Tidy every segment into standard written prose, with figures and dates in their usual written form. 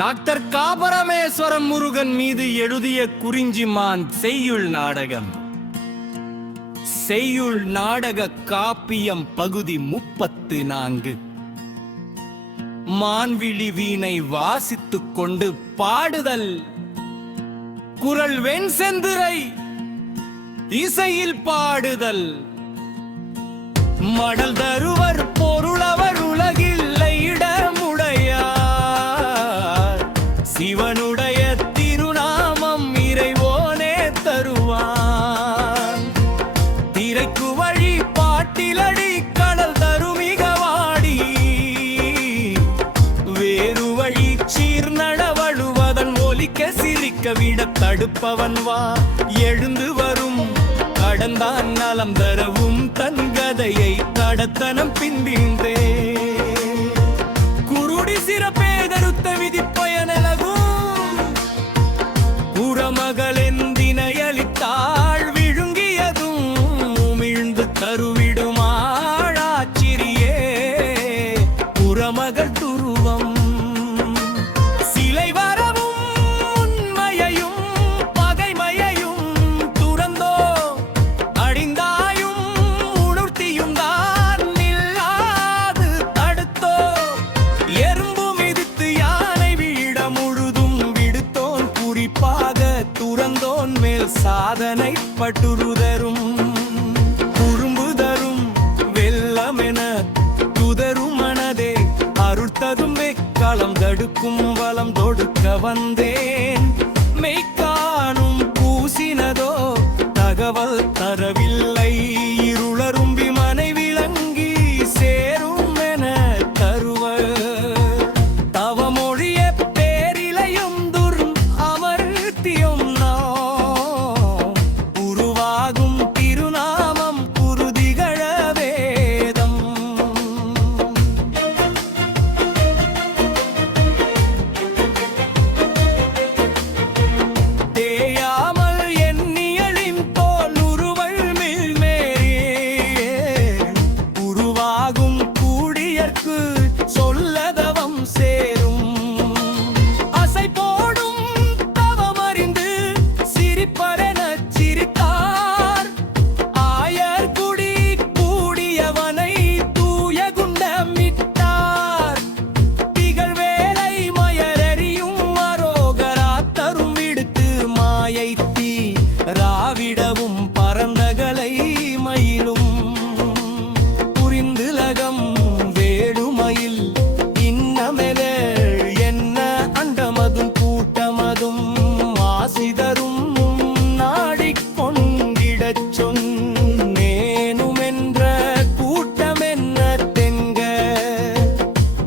Doctor காபரமேஸ்வரம் Murugan மீது எழுதிய குறிஞ்சிமான் செய்யுள் நாடகம். செய்யுள் நாடக காப்பியம் பகுதி 34. மான்விழி வீணை வாசித்துக் கொண்டு பாடுதல். குரல் வெண் செந்திரை இசையில் பாடுதல். மடல் தருவர் பொருளவர் உலகில்லை இடமுடையார். சிவனுடைய திருநாமம் இறைவோனே தருவான். திரைக்கு வழி பாட்டிலடி கடல் தருமிக வாடி. வேறு வழி சீர்நடவழுவதன் ஒலிக்க சிரிக்க விட தடுப்பவன் வா. எழுந்து வரும் கடந்தான் நலம் தரவும் தன் கதையை கடத்தனம் பின்பின்றே. குருடி சிறப்பேதருத்த விதிப்பயனலகும் புறமகளெந்தினையளித்தாள். விழுங்கியதும் உமிழ்ந்து தருவிடுமாழாச்சிரியே புறமகள் துருவம். சாதனை பட்டுருதரும் குறும்புதரும் வெள்ளமென துதரும் மனதே. அருள்ததும் வெக்காலம் தடுக்கும் வலம் தொடுக்க வந்தேன். மெய்க்கானும் பூசினதோ தகவல் தரவில்லை. இருளரும்பி மனை விளங்கி சேரும் என தருவ தவமொழிய பேரிலையும் துரும் அமர்த்தியும் சொல்லதவம் சேரும். அசை போடும் தவமறிந்து சிரிப்பரென சிரித்தார். ஆயர் குடி கூடியவனை தூய குண்டமிட்டார். திகழ்வேலை மயரறியும் அரோகரா தரும் விடுத்து மாயை தீ ராவிடவும் பரந்தகலை மயிலும் புரிந்துலகம் வேடுமயில். இன்னமெலர் என்ன அண்டமதும் கூட்டமதும் ஆசிதரும் நாடிக்கொண்டிடச் சொன்னேனுமென்ற கூட்டமென்ன தென்க.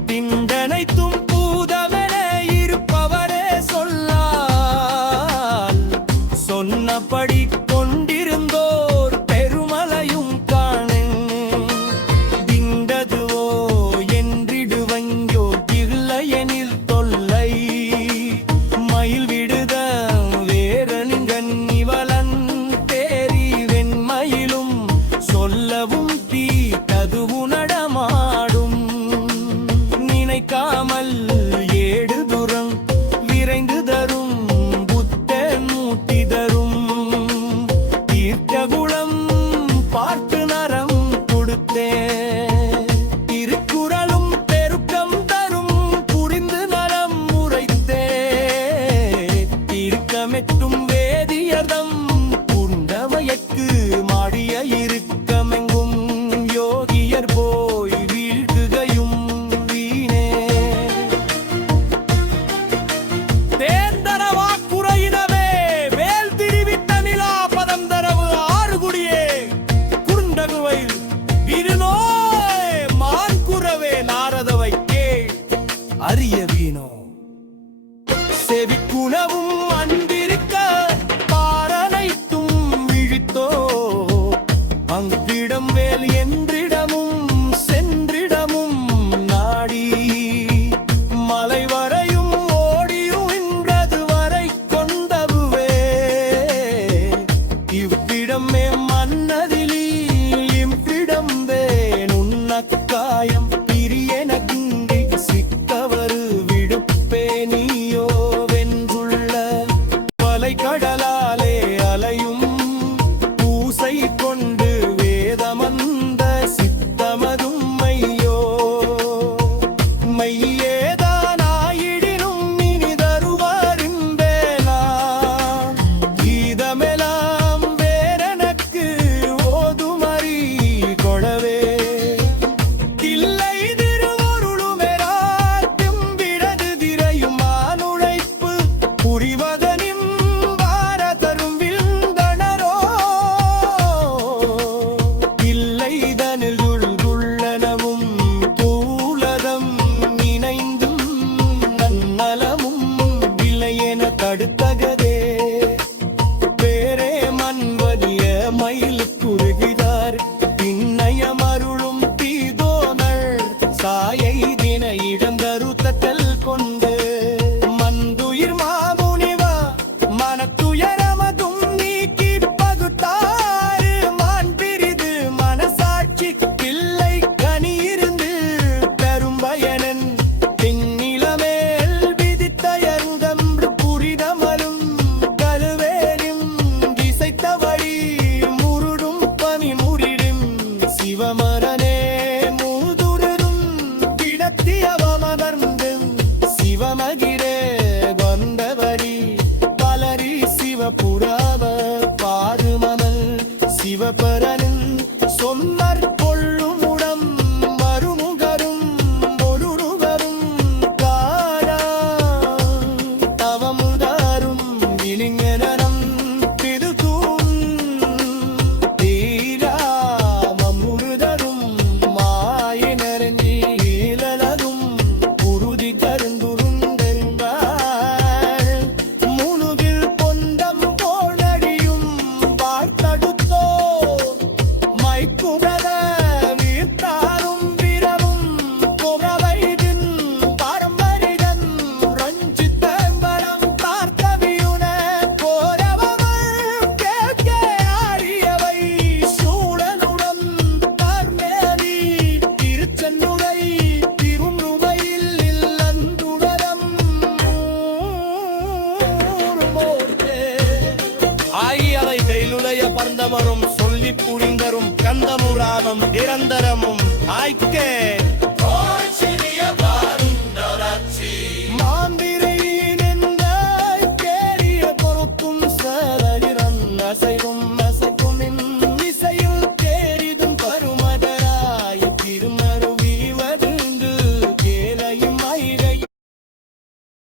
திண்டனைத்தும் பூதமென இருப்பவரே சொல்லால் சொன்னபடி கொண்டிருந்தோர் பெருமலையும் காணேன். திண்டதுவோ என்றிடுவங்கோ இல்லையெனில் தொல்லை. மயில் விடுத வேரனுங்கன் இவளன் தேரி வெண்மயிலும் சொல்லவும் தீட்டதுவு நடமாடும். நினைக்காமல் ஏடு துரம் விரைந்து தரும் புத்த மூட்டி தரும். தீர்க்ககுளம் பார்த்து நரம் கொடுத்தே. திருக்குறளும் பெருக்கம் தரும் புரிந்து நலம் முறைத்தே. தீர்க்கமெட்டும் வேதியர்தம் புண்டமையற்கு மாடிய இருக்கமெங்கும் யோகியர் போய் வீழ்குகையும் வீணே. மெய்யேதானாயிடினும் இனி தருவாரின்பேனா கீதமெல்லாம் வேறெனக்கு ஓதுமறி கொடவே இல்லை திருவருளுமெராட்டும் விடது திரையும் மானுழைப்பு புரிவதனிம் பாரதரும் விழுந்தனரோ இல்லைதனில் உள்ளனவும் தூளதம் இணைந்தும் நன்னலமும் இல்லையென தடுத்தகதே பேரே மண்வலிய மயில் குறுகிதார் பின்னைய மருளும் தீதோனள் சாயை தின இடந்தருத்தல் கொண்டு மந்துயிர் மாமுனிவா மனத்துயரமதும் நீக்கி பகுத்தாறு மான் பிரிது மனசாட்சி பிள்ளை கனியிருந்து பெரும் பயனன் திண்ணிலமேல் விதித்தயர்ந்தம் புரிதமலும் கழுவேலும் திசைத்தவழி முருடும் பனி முறிடும் சிவமரனே மூதுருதும் கிடத்தியவமர்ந்தும் சிவமகிரே கொண்டவரி பலரி சிவபுராவ பாருமமல் சிவபரனின் சொன்னற் கொள்ளும் உடம் மறுமுகரும் ஒருருவரும் காணா தவமுதாரும் இளிஞனம் திருதூன் தீராமமுருதரும் மாயினரஞ்சீலலதும் உறுதி கருந்துருந்தென்பாள் முனுகில் பொண்டம் போலடியும் பார்த்தடுத்தோ மைக்குகத வீர்த்தாரும் விரவும் குமவைதின் பரம்பரிதன் ரஞ்சித்தம்பரம் பார்த்தவியுன போரவமல் கேட்க ஆரியவை சூழனுடன் பார்மேனி திருச்சென்னுரை திருநுவையில் இல்லந்துடரம் ஆகியவை கையிலுடைய பந்தமரும் சொல்லி புரிந்தரும் கந்தமுராமம் நிரந்தரமும் ஆய்க்கே